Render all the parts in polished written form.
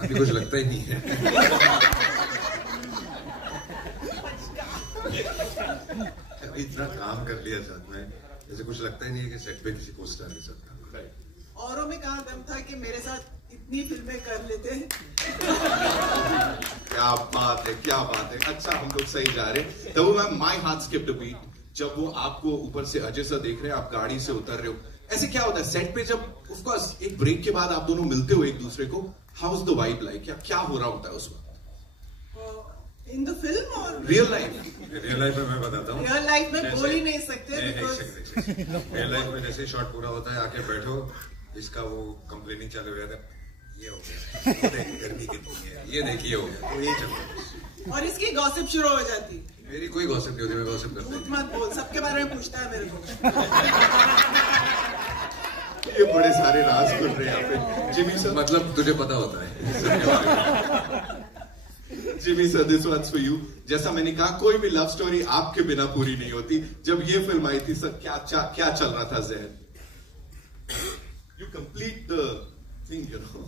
अभी कुछ लगता ही नहीं है। अभी इतना काम कर लिया साथ में, जैसे कुछ लगता ही नहीं है कि सेट पे किसी को स्टार के साथ काम कर। औरों में कहाँ दम था कि मेरे साथ इतनी फिल्में कर लेते हैं। क्या बात है, क्या बात है। अच्छा, हम लोग सही जा रहे हैं। तो वो ma'am, my heart skipped a beat. जब वो आपको ऊपर से अजय सर देख रहे हैं, आप गाड़ी से उतर रहे हो, ऐसे क्या होता है सेट पे जब ऑफ कोर्स एक ब्रेक के बाद आप दोनों मिलते हो एक दूसरे को, how is the vibe like? क्या हो रहा होता है उस वक्त इन द फिल्म और रियल लाइफ? रियल लाइफ में मैं बताता हूँ। रियल लाइफ में बोल ही नहीं सकते। रियल लाइफ में जैसे शॉट पूरा होता है, आके बैठो, इसका वो कंप्लेनिंग चालू हो जाता है, ये हो गया, ये देख गर्मी कितनी है, ये देखिए हो गया, तो ये चल रहा है। और इसकी गॉसिप शुरू हो जाती। मेरी कोई गॉसिप नहीं होती, मैं गॉसिप करता झूठ मत बोल, सबके बारे में पूछता है मेरे को। ये बड़े सारे राज खुल रहे हैं यहाँ पे। जिमी सर, मतलब तुझे पता होता है। Jimmy sir, this ones for you. जैसा मैंने कहा, कोई भी लव स्टोरी आपके बिना पूरी नहीं होती। जब ये फिल्म आई थी सर, क्या चल रहा था ज़हन? You complete the thing, you know.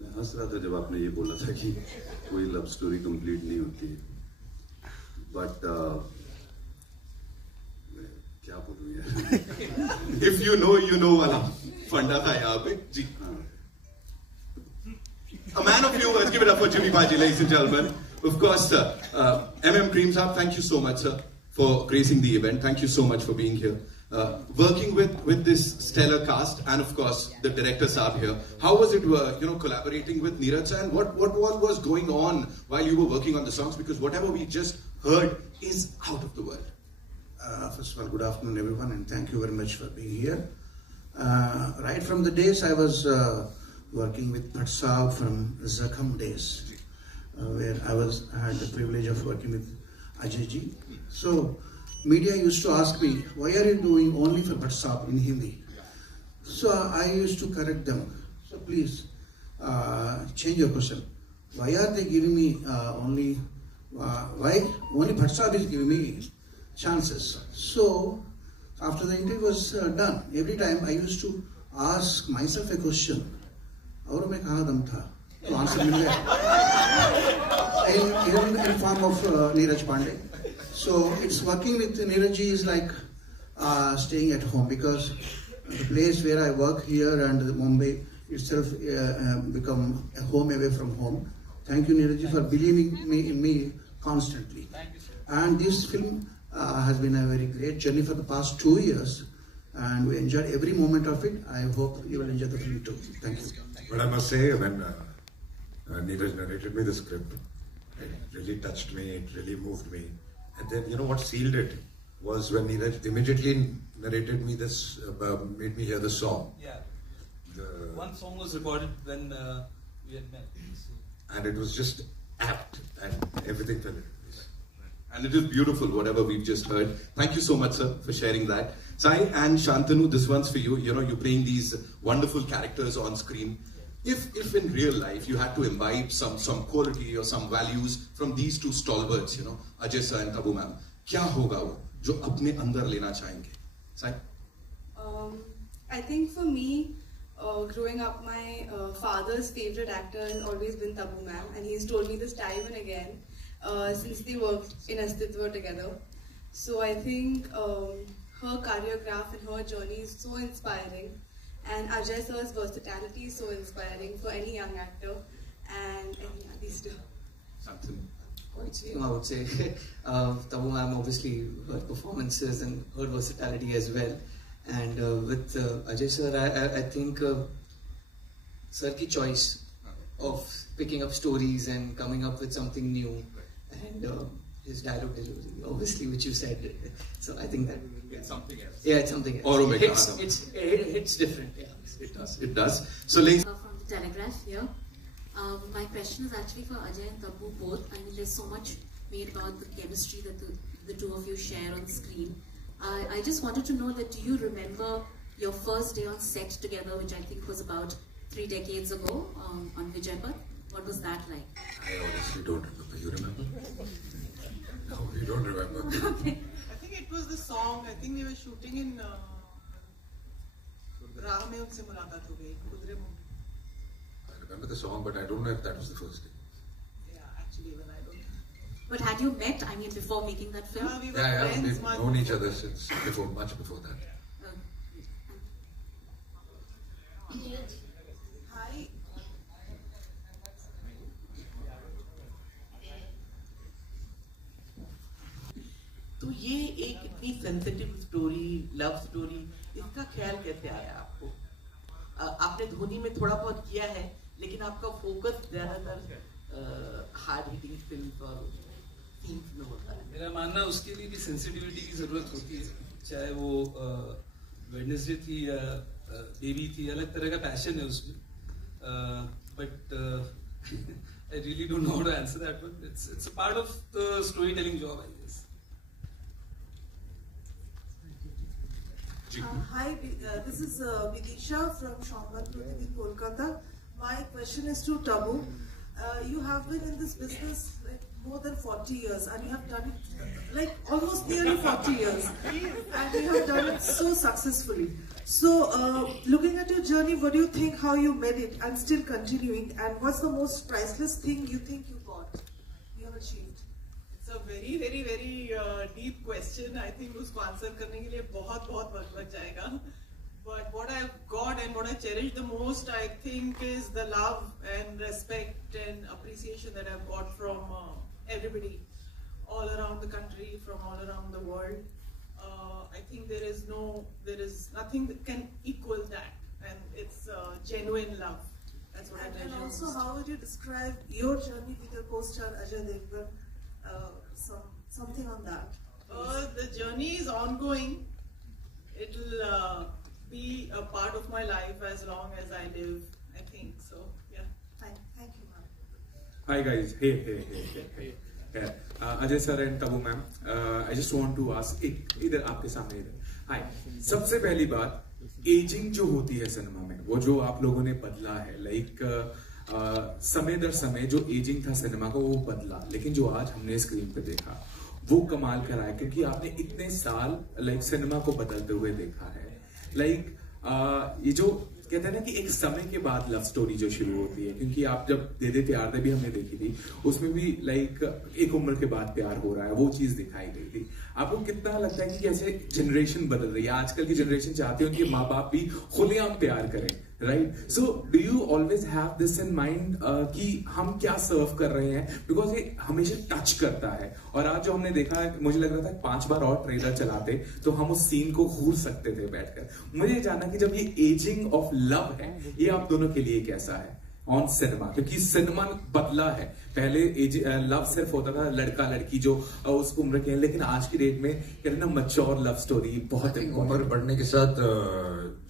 मैं हंस रहा था जब आपने ये बोला था कि कोई लव स्टोरी कंप्लीट नहीं होती, बट क्या बोलूं यार। इफ यू नो वाला फंडा था यहाँ पे जी। A man of few words. Give it up for Jimmy Baji, ladies and gentlemen. Of course, MM Cream Saab, thank you so much, sir, for gracing the event. Thank you so much for being here. Working with this stellar cast, and of course the director Saab here. How was it, collaborating with Neeraj sir, and what was going on while you were working on the songs? Because whatever we just heard is out of the world. First of all, good afternoon everyone, and thank you very much for being here. Right from the days I was working with Bhatt Saab from Zakham days, where I had the privilege of working with Ajay ji. So media used to ask me, why are you doing only for Bhatt Saab in Hindi? So I used to correct them. So please change your question. Why are they giving me why only Bhatt Saab is giving me chances? So after the interview was done, every time I used to ask myself a question. और मैं कहाँ दम था, तो answer मिल गया in form of Neeraj Pandey. So it's working with Neeraj ji is like staying at home, because the place where I work here and Mumbai itself become a home away from home. Thank you Neeraj ji for believing in me constantly. And this film has been a very great journey for the past 2 years, and we enjoyed every moment of it. I hope you will enjoy the film too. Thank you. But I must say, when Neeraj narrated me the script, it really touched me, it really moved me. And then, you know what sealed it was when Neeraj immediately narrated me this, made me hear the song. Yeah. One song was recorded when we had met. So. And it was just apt, and everything fell into place. And it is beautiful, whatever we've just heard. Thank you so much, sir, for sharing that. Sai and Shantanu, this one's for you. You know, you're playing these wonderful characters on screen. If in real life you had to imbibe some quality or some values from these two stalwarts, you know, Ajay sir and Tabu ma'am, क्या होगा वो जो अपने अंदर लेना चाहेंगे? Sai? I think for me, growing up, my father's favorite actor has always been Tabu ma'am, and he's told me this time and again since they worked in Astitva together. So I think her choreograph and her journey is so inspiring, and Ajay sir's versatility is so inspiring for any young actor, and these two. Something. Quite same, I would say. Tabu ma'am, obviously her performances and her versatility as well, and with Ajay sir, I think sir ki choice of picking up stories and coming up with something new, and his dialogue delivery, obviously, which you said. So I think that it's something else. Yeah, it's something else. It's different. Yeah, it does. It does. So, ladies. From the Telegraph here. My question is actually for Ajay and Tabu both. I mean, there's so much made about the chemistry that the two of you share on screen. I just wanted to know that, do you remember your first day on set together, which I think was about 3 decades ago on Vijaypat? What was that like? I honestly don't remember. You remember? No, you don't remember. Okay. I think it was the song. I think we were shooting in Raah Mein Unse Mulaqat Ho Gayi, Kudre Movie. I remember with the song, but I don't know if that was the first day. Yeah, actually, even I don't. But had you met, I mean, before making that film? We were Yeah, friends we've much known each before. other since before, much before that. Hi. तो ये एक इतनी sensitive story, love story, इसका ख्याल कैसे आया आपको? आपने धोनी में थोड़ा बहुत किया है, लेकिन आपका फोकस ज्यादातर हार्ड हिटिंग फिल्म और सीन्स में होता है। मेरा मानना उसके लिए भी सेंसिटिविटी की जरूरत होती है, चाहे वो वेडनेसडे थी या बेबी थी, अलग तरह का पैशन है उसमें, but I really don't know how to answer that one. It's a part of the storytelling job, I guess. Hi, this is Vidisha from Shambhan in Kolkata. My question is to Tabu. You have been in this business like more than 40 years, and you have done it like almost nearly 40 years, and you have done it so successfully. So, looking at your journey, what do you think how you made it and still continuing, and what's the most priceless thing you think you got, you have achieved? It's a very, very, very deep question. I think उसको answer करने के लिए बहुत वक्त लग जाएगा. But what I've got and what I cherish the most, I think, is the love and respect and appreciation that I've got from everybody, all around the country, from all around the world. I think there is nothing that can equal that, and it's genuine love. That's what I treasure And also, most. how would you describe your journey with your co-star Ajay Devgan? Something on that. The journey is ongoing. It'll be a part of my life as long as I live, I think. So, yeah. Thank you, ma'am. Hi guys, hey. Ajay sir and Tabu ma'am, I just want to ask, इधर आपके सामने इधर. Hi. सबसे पहली बात, ageing जो होती है सिनेमा में, वो जो आप लोगों ने बदला है, लाइक समय दर समय जो एजिंग था सिनेमा का वो बदला, लेकिन जो आज हमने स्क्रीन पे देखा वो कमाल करा है, क्योंकि आपने इतने साल लाइक सिनेमा को बदलते हुए देखा है. लाइक ये जो कहते हैं ना कि एक समय के बाद लव स्टोरी जो शुरू होती है, क्योंकि आप जब दे दे प्यार दे भी हमने देखी थी, उसमें भी लाइक एक उम्र के बाद प्यार हो रहा है, वो चीज दिखाई गई थी. आपको कितना लगता है कि कैसे जनरेशन बदल रही है, आजकल की जनरेशन चाहती है उनके माँ बाप भी खुलेआम प्यार करें, right? So do you always have this in mind कि हम क्या सर्व कर रहे हैं, बिकॉज ये हमेशा टच करता है. और आज जो हमने देखा है, मुझे लग रहा था 5 बार और ट्रेलर चलाते तो हम उस सीन को घूर सकते थे बैठकर. मुझे जानना कि जब ये एजिंग ऑफ लव है, ये आप दोनों के लिए कैसा है ऑन सिनेमा, क्योंकि सिनेमा बदला है. पहले लव सिर्फ होता था लड़का लड़की जो उस उम्र के हैं, लेकिन आज की डेट में कहते हैं ना मैच्योर लव स्टोरी बहुत उम्र बढ़ने के साथ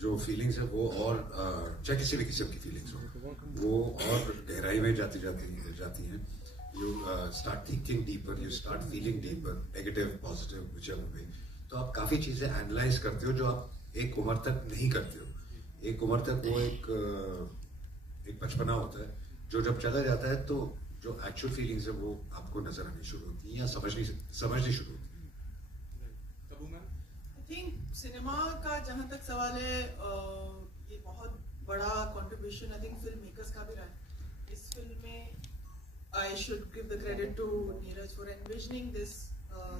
जो फीलिंग्स है वो और चाहे किसी भी किस्म की फीलिंग्स हो वो और गहराई में जाती हैं. You start thinking deeper, you start feeling deeper, negative positive whichever way. तो आप काफी चीजें एनालाइज करते हो जो आप एक उम्र तक नहीं करते हो. एक उम्र तक वो एक बचपना होता है जो जब चला जाता है तो जो एक्चुअल फीलिंग्स है वो आपको नजर आनी शुरू होती है या समझनी शुरू होती है. I think सिनेमा का जहाँ तक सवाल है, ये बहुत बड़ा contribution I think film makers का भी रहा है. इस फिल्म में I should give the credit to Neeraj for envisioning this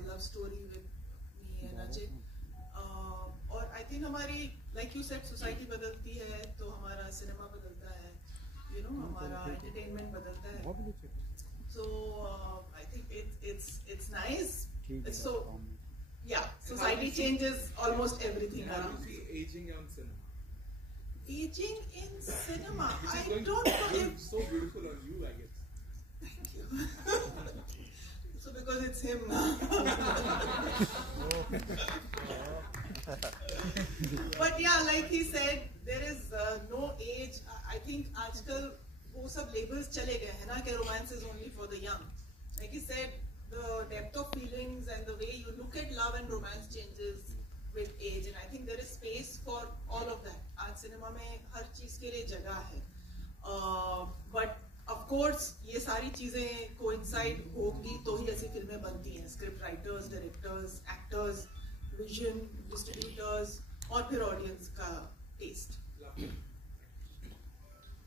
love story with me and Ajay. और I think हमारी like you said society बदलती है तो हमारा सिनेमा बदलता है, you know, हमारा entertainment बदलता है. So I think it's nice. It's so yeah, society changes almost everything around. How do you see aging on cinema? Aging in cinema, I It's don't know if so beautiful on you, I guess. Thank you. So because it's him now. But yeah, like he said, there is no age. I think आजकल वो सब labels चले गए हैं ना कि romance is only for the young. Like he said, the depth of feelings and the way you look at love and romance changes with age, and I think there is space for all of that. आज cinema में हर चीज के लिए जगह है. But of course ये सारी चीजें coincide होंगी तो ही ऐसी फिल्में बनती हैं. Script writers, directors, actors, vision, distributors और फिर audience का taste.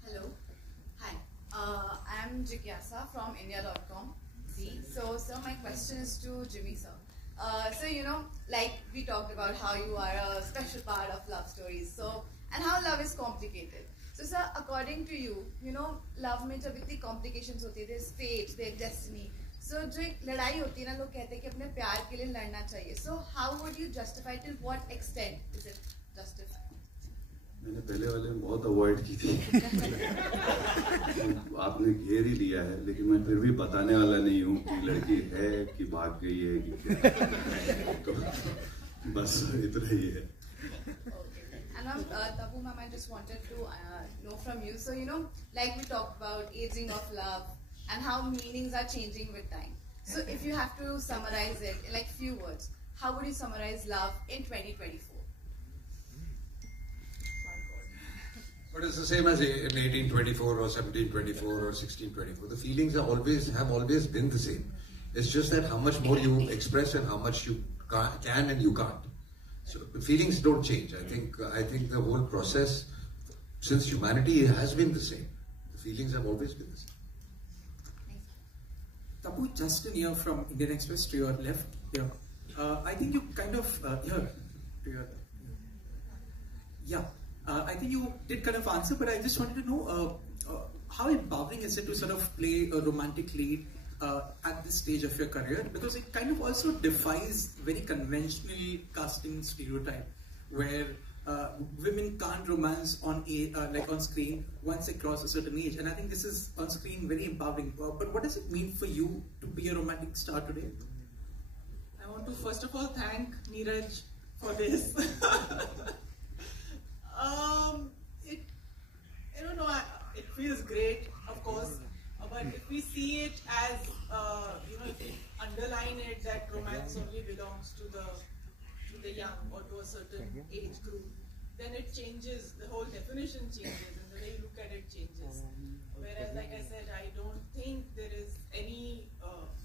Hello. Hi. I'm Jigyasa from India.com. So, sir, my question is to Jimmy, sir. So, you know, like we talked about how you are a special part of love stories. So, and how love is complicated. So, sir, according to you, you know, love में जब इतनी complications होती है, there's fate, there's destiny. So, जो एक लड़ाई होती है ना, लोग कहते हैं कि अपने प्यार के लिए लड़ना चाहिए. So, how would you justify? Till what extent is it justified? मैंने पहले वाले में बहुत अवॉइड की थी. आपने घेर ही लिया है, लेकिन मैं फिर भी बताने वाला नहीं हूँ कि लड़की है कि भाग गई है कि क्या. तो बस इतना ही है. And Tabu ma'am, I just wanted to know from you. So, you know, like we talked about aging of love and how meanings are changing with time. So, if you have to summarize it in like few words, how would you summarize love in 2024? But it's the same as in 1824 or 1724 or 1624. The feelings have always been the same. It's just that how much more you express and how much you can and you can't. So the feelings don't change. I think the whole process since humanity has been the same. The feelings have always been the same. Tabu, Justin here from Indian Express to your left. Here. I think you kind of here to your yeah. I think you did kind of answer, but I just wanted to know how empowering is it to sort of play a romantic lead at this stage of your career, because it kind of also defies very conventional casting stereotype where women can't romance on on screen once they cross a certain age, and I think this is on screen very empowering. But what does it mean for you to be a romantic star today? I want to first of all thank Neeraj for this. It feels great, of course, but if we see it as, if we underline it that romance only belongs to the young or to a certain age group, then it changes, the whole definition changes and the way you look at it changes. Whereas, like I said, I don't think there is any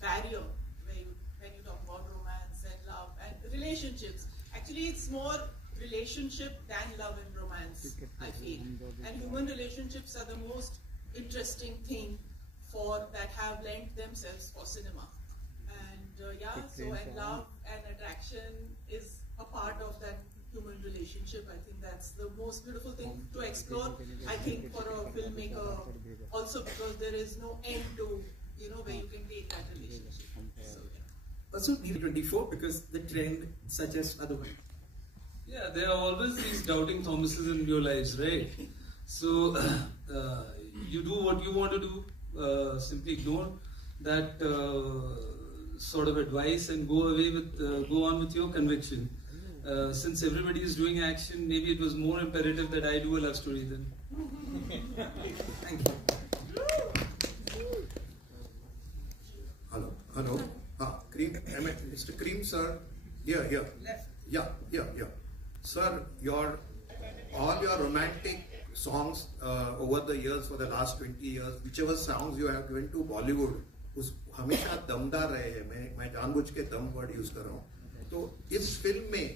barrier when you talk about romance and love and relationships. Actually, it's more relationship than love and romance, I feel. And human relationships are the most interesting thing that have lent themselves for cinema. And and love and attraction is a part of that human relationship. I think that's the most beautiful thing to explore, I think, for a filmmaker also, because there is no end to, where you can take that relationship. So, Also, 24 because the trend suggests otherwise. Yeah, there are always these doubting Thomases in your lives, right? So, you do what you want to do, simply ignore that sort of advice and go on with your conviction. Since everybody is doing action, maybe it was more imperative that I do a love story then. Thank you. Hello. Cream, Mr. Cream, sir. Here. Yeah. Sir, all your romantic songs over the years, for the last 20 years, whichever songs you have given to Bollywood, उस हमेशा दमदार रहे हैं. मैं जानबूझ के दम word use कर रहा हूँ. तो इस फिल्म में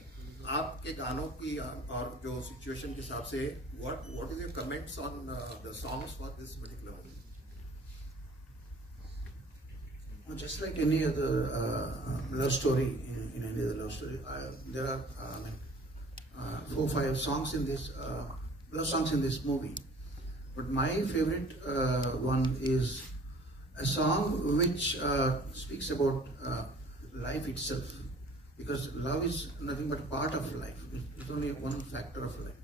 आपके गानों की और जो सिचुएशन के हिसाब से what is your comments on the songs for this particular movie? Just like any other love story, in any other love story, there are 4 or 5 songs in this love songs in this movie. But my favorite one is a song which speaks about life itself, because love is nothing but part of life. It's only one factor of life.